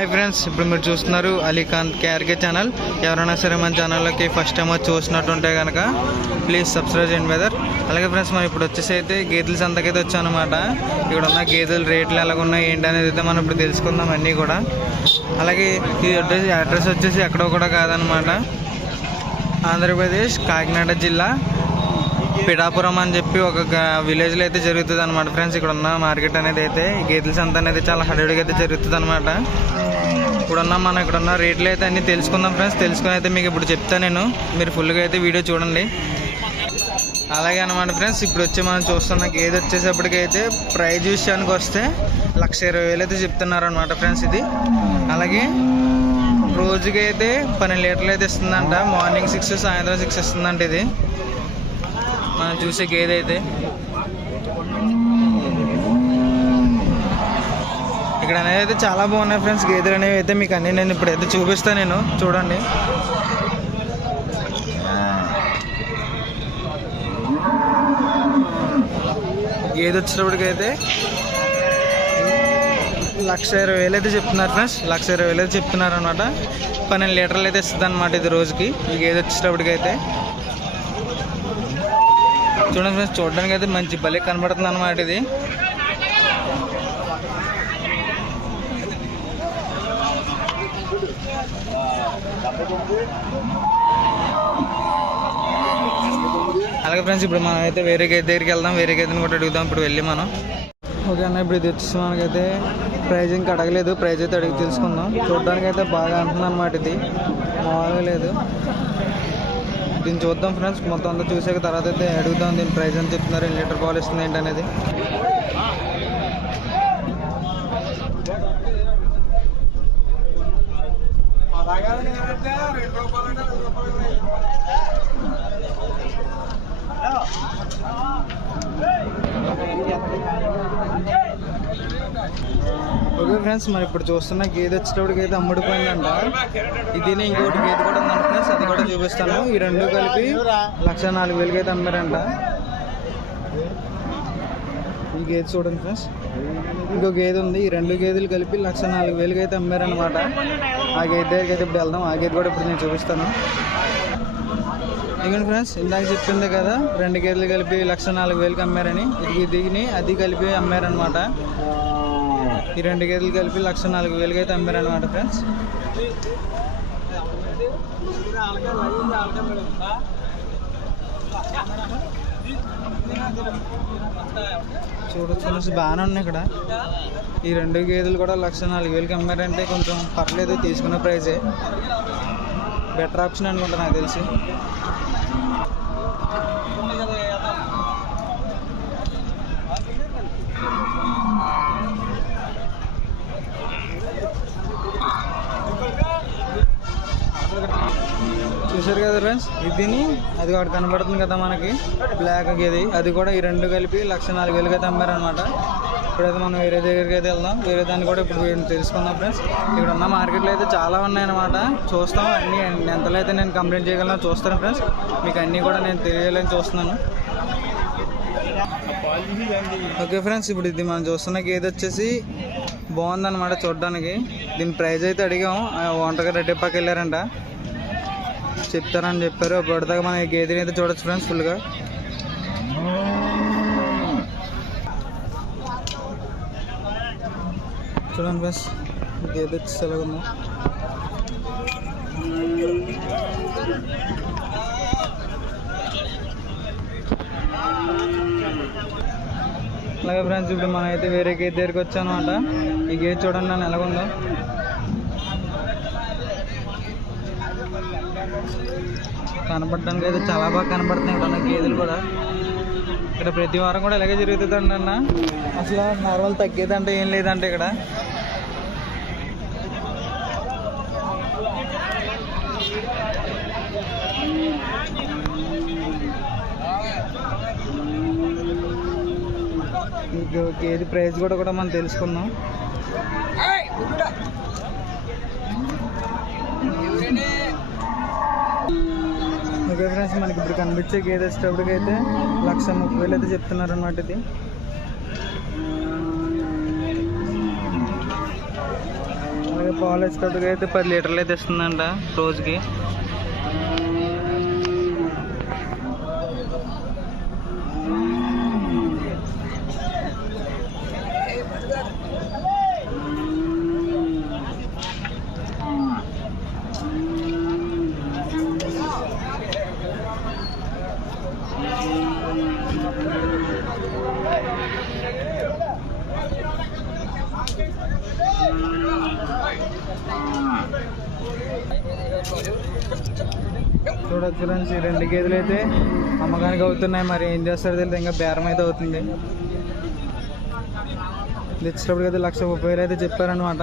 Hi friends ఇప్పుడు మీరు చూస్తున్నారు అలీఖాన్ కేఆర్కే ఛానల్. ఎవరైనా సరే మన ఛానల్లోకి ఫస్ట్ టైం వచ్చి చూసినట్టుంటే కనుక ప్లీజ్ సబ్స్క్రైబ్ చేయండి వెదర్ అలాగే ఫ్రెండ్స్ మనం ఇప్పుడు వచ్చేసి అయితే గేదెల సంతకైతే వచ్చాం ఇక్కడ ఉన్న గేదెల రేట్లు ఎలాగ ఉన్నాయి ఏంటి అనేది అయితే మనం ఇప్పుడు తెలుసుకుందాం అన్నీ కూడా. అలాగే ఈ అడ్రస్ అడ్రస్ వచ్చేసి ఎక్కడో కూడా కాదనమాట ఆంధ్రప్రదేశ్ కాకినాడ జిల్లా పిఠాపురం అని చెప్పి ఒక విలేజ్లో అయితే జరుగుతుంది అనమాట ఫ్రెండ్స్. ఇక్కడ ఉన్న మార్కెట్ అనేది అయితే గేదెల సంత అనేది చాలా హడావిడిగా అయితే జరుగుతుంది అనమాట ఇప్పుడున్న మనం ఇక్కడ ఉన్న రేట్లు అయితే అన్ని తెలుసుకుందాం ఫ్రెండ్స్. తెలుసుకుని అయితే మీకు ఇప్పుడు చెప్తాను నేను. మీరు ఫుల్గా అయితే వీడియో చూడండి. అలాగే అనమాట ఫ్రెండ్స్ ఇప్పుడు వచ్చి మనం చూస్తున్న గేదె వచ్చేసప్పటికైతే ప్రైజ్ విషయానికి వస్తే లక్ష ఇరవై వేలు అయితే చెప్తున్నారు అనమాట ఫ్రెండ్స్ ఇది. అలాగే రోజుకి అయితే పన్నెండు లీటర్లు అయితే ఇస్తుందంట. మార్నింగ్ సిక్స్ సాయంత్రం సిక్స్ ఇస్తుందంట ఇది. మనం చూసే గేదె అయితే ఇక్కడ అనేది అయితే చాలా బాగున్నాయి ఫ్రెండ్స్. గేదెలు అనేవి అయితే మీకు అన్ని నేను ఇప్పుడైతే చూపిస్తాను నేను. చూడండి. గేదె వచ్చేటప్పటికైతే లక్ష ఇరవై వేలు అయితే చెప్తున్నారు ఫ్రెండ్స్. లక్ష ఇరవై వేలు అయితే చెప్తున్నారు అనమాట పన్నెండు లీటర్లు అయితే ఇస్తుంది అనమాట ఇది రోజుకి. ఈ గేదె వచ్చేటప్పటికైతే చూడండి ఫ్రెండ్స్ చూడడానికి అయితే మంచి భలే కనబడుతుంది అనమాట ఇది. అలాగే ఫ్రెండ్స్ ఇప్పుడు మనం అయితే వేరే గేదె దగ్గరికి వెళ్దాం వేరే గేదెని కూడా అడుగుదాం ఇప్పుడు వెళ్ళి మనం. ఓకే అన్న ఇప్పుడు ఇది వచ్చేసి మనకైతే ప్రైజ్ ఇంకా అడగలేదు ప్రైజ్ అయితే అడిగి తెలుసుకుందాం. చూడడానికి అయితే బాగా అంటుంది అనమాట ఇది. మామూలుగా లేదు. దీన్ని చూద్దాం ఫ్రెండ్స్. మొత్తం అంతా చూసాక తర్వాత అయితే అడుగుదాం దీని ప్రైస్ అని చెప్తున్నారు ఎన్ని లీటర్ పాలు ఇస్తుంది ఏంటి అనేది. ఓకే ఫ్రెండ్స్ మరి ఇప్పుడు చూస్తున్న గేదె వచ్చేటప్పటికి అయితే అమ్ముడిపోయిందంట. ఇది ఇంకోటి గేదె కూడా ఉందంట ఫ్రెండ్స్ అది కూడా చూపిస్తాను. ఈ రెండు కలిపి లక్ష నాలుగు వేలకి అయితే అమ్మారంట. ఈ గేదె చూడండి ఫ్రెండ్స్. ఇంకో గేదె ఉంది. ఈ రెండు గేదెలు కలిపి లక్ష నాలుగు వేలకి అయితే అమ్మారనమాట ఆ గేదె దగ్గరికి అయితే ఇప్పుడు వెళ్దాం. ఆ గేదె కూడా ఇప్పుడు నేను చూపిస్తాను. ఇంకండి ఫ్రెండ్స్ ఇందాక చెప్పింది కదా రెండు గేదెలు కలిపి లక్ష నాలుగు వేలకి అమ్మారని. ఇది దిగిని అది కలిపి అమ్మారనమాట ఈ రెండు గేదెలు కలిపి లక్ష నాలుగు వేలకి అయితే అమ్మారనమాట ఫ్రెండ్స్ చూడొచ్చు ఫ్రెండ్స్ బాగానే ఉన్నాయి ఇక్కడ. ఈ రెండు గేదెలు కూడా లక్ష నాలుగు వేలకి అమ్మారంటే కొంచెం పర్లేదు తీసుకున్న ప్రైజే బెటర్ ఆప్షన్ అనుకుంటా నాకు తెలిసి. చూసారు కదా ఫ్రెండ్స్ ఇదిని అది ఒకటి కనబడుతుంది కదా మనకి. బ్లాక్ గేది అది కూడా ఈ రెండు కలిపి లక్ష నాలుగు వేలుగా అయితే అమ్మారనమాట ఇప్పుడైతే మనం వేరే దగ్గరికి అయితే వెళ్దాం. వేరే దాన్ని కూడా ఇప్పుడు తెలుసుకుందాం ఫ్రెండ్స్ ఇక్కడ ఉన్న మార్కెట్లో అయితే చాలా ఉన్నాయన్నమాట. చూస్తాం అన్ని. ఎంతలో అయితే నేను కంప్లైంట్ చేయగలను చూస్తాను ఫ్రెండ్స్ మీకు అన్నీ కూడా నేను తెలియాలని చూస్తున్నాను. ఓకే ఫ్రెండ్స్ ఇప్పుడు ఇది మనం చూస్తున్న గేదె వచ్చేసి బాగుందన్నమాట చూడడానికి. దీని ప్రైస్ అయితే అడిగాం. ఆ రెడ్డి రెడ్డిపాకి వెళ్ళారంట. చెప్తారని చెప్పారు. అప్పటిదాకా మన గేదెని అయితే చూడొచ్చు ఫ్రెండ్స్ ఫుల్గా చూడండి ఫ్రెండ్స్ గేదె సెలవు అలాగే ఫ్రెండ్స్ ఇప్పుడు మనం అయితే వేరే గేట్ దగ్గరికి వచ్చాను అనమాట ఈ గేట్ చూడండి నన్ను ఎలాగుందో. కనపడడానికి అయితే చాలా బాగా కనపడుతున్నాయి ఇక్కడ ఉన్న గేదెలు కూడా. ఇక్కడ ప్రతి వారం కూడా ఇలాగే జరుగుతుందండి అన్న. అసలు నార్మల్ తగ్గేదంటే ఏం లేదంటే ఇక్కడ. గేది గేదె ప్రైస్ కూడా కూడా మనం తెలుసుకుందాం. ఓకే ఫ్రెండ్స్ మనకి ఇప్పుడు కనిపించే గేదె వచ్చేటప్పటికి అయితే లక్ష ముప్పై వేలు అయితే చెప్తున్నారు అనమాట ఇది. అలాగే పాలు వేసుకొద్దుగా అయితే పది లీటర్లు అయితే ఇస్తుందంట రోజుకి. చూడొచ్చు ఫ్రెండ్స్ ఈ రెండు గేదెలు అయితే అమ్మకానికి అవుతున్నాయి. మరి ఏం చేస్తారో తెలియదు ఇంకా బేరం అయితే అవుతుంది. తెచ్చినప్పుడు అయితే లక్ష ముప్పై వేలు అయితే చెప్పారనమాట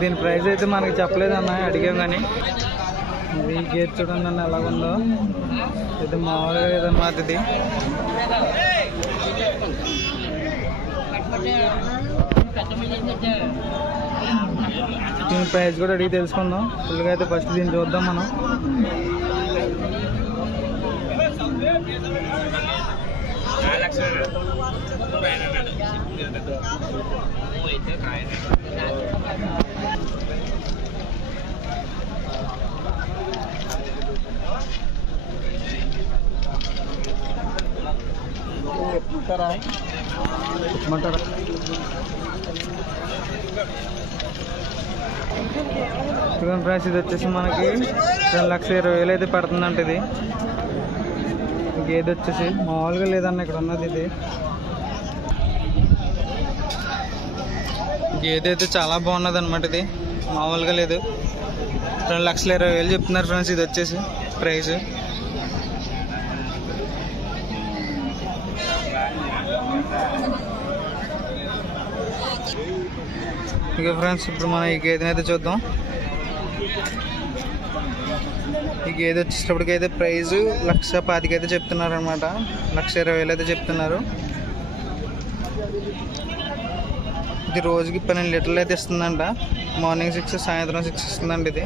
దీని ప్రైస్ అయితే మనకి చెప్పలేదు అన్న అడిగాం కానీ. ఇది గేర్ చూడండి అన్న ఎలాగుందో ఇది మామూలుగా లేదన్నమాట ఇది దీని ప్రైస్ కూడా అడిగి తెలుసుకుందాం. ఫుల్గా అయితే ఫస్ట్ దీన్ని చూద్దాం మనం. చెప్పమంటారా చికెన్ ప్రైస్ ఇది వచ్చేసి మనకి రెండు లక్షల ఇరవై వేలు అయితే పడుతుందంట ఇది. గేదె వచ్చేసి మామూలుగా లేదన్న ఇక్కడ ఉన్నది ఇది. గేదె అయితే చాలా బాగున్నది అనమాట ఇది. మామూలుగా లేదు. రెండు లక్షల ఇరవై వేలు చెప్తున్నారు ఫ్రెండ్స్ ఇది వచ్చేసి ప్రైస్. ఇక ఫ్రెండ్స్ ఇప్పుడు మనం ఈ గేదెని అయితే చూద్దాం. ఈ గేదె వచ్చేటప్పటికి అయితే లక్ష పాతికి అయితే చెప్తున్నారు. అనమాట లక్ష ఇరవై వేలు అయితే చెప్తున్నారు ఇది రోజుకి పన్నెండు లీటర్లు అయితే ఇస్తుందంట. మార్నింగ్ సిక్స్ సాయంత్రం సిక్స్ ఇస్తుందండి ఇది.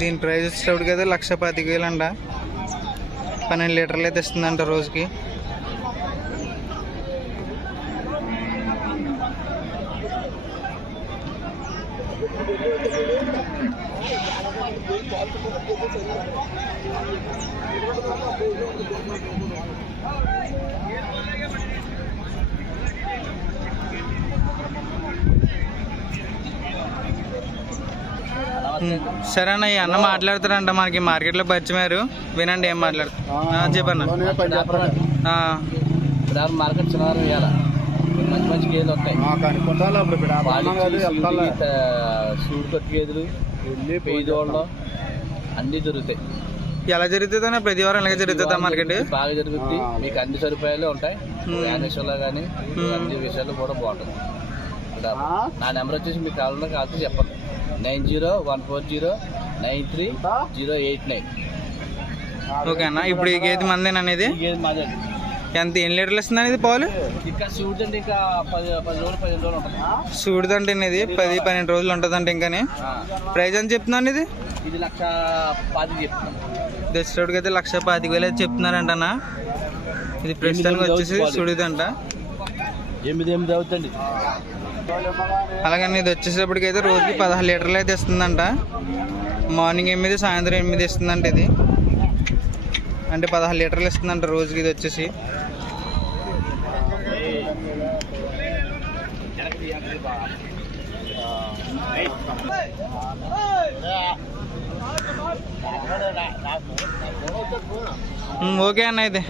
దీని ప్రైస్ వచ్చేటప్పటికి అయితే లక్ష పాతిక వేలు అంట. పన్నెండు లీటర్లు అయితే ఇస్తుందంట రోజుకి. సరే అన్న ఈ అన్న మాట్లాడతారంట మనకి మార్కెట్లో పరిచయమారు వినండి ఏం మాట్లాడతారు చెప్పన్న. మార్కెట్ చిన్నవారం ఇవ్వాల మంచి మంచి గేదెలు వస్తాయి. పాలిచ్చి, సూడి, త- సూడి కట్టు గేదెలు అన్నీ దొరుకుతాయి ఎలా జరుగుతుందన్న? ప్రతి వారం ఎలాగ జరుగుతుందా మార్కెట్? బాగా జరుగుద్ది. మీకు అన్ని సదుపాయాలు ఉంటాయి. విషయంలో కానీ. అన్ని విషయాలు కూడా బాగుంటుంది. నా నెంబర్ వచ్చేసి మీకు కావాలన్నా కావాల్సి చెప్పండి. Nine zero one four zero nine three zero eight nine. Okay అన్న ఇప్పుడు ఈ గేదె మందేనా అనేది? మాదే. ఎంత ఎన్ని లీటర్లు ఇస్తుంది అనేది పాలు? ఇంకా అంటే ఇంకా పది పది రోజులు పదిహేను రోజులు ఉంటుంది. సూడిదంటే ఇది? పది పన్నెండు రోజులు ఉంటుందంటే ఇంకాని. ఆ. ప్రైస్ అని చెప్తున్నాను ఇది ఇది లక్ష పాతికి చెప్తున్నాను దసరాడికి అయితే లక్ష పాతిక వేలు అయితే చెప్తున్నారంట అన్న ఇది ప్రస్తుతానికి వచ్చేసి సుడిదంట ఎనిమిది ఎనిమిది అవుతుంది. అలాగని ఇది వచ్చేసేపటికైతే రోజుకి పదహారు లీటర్లు అయితే ఇస్తుందంట. మార్నింగ్ ఎనిమిది సాయంత్రం ఎనిమిది ఇస్తుందంట ఇది. అంటే పదహారు లీటర్లు ఇస్తుందంట రోజుకి ఇది వచ్చేసి. ఓకే అన్న అయితే.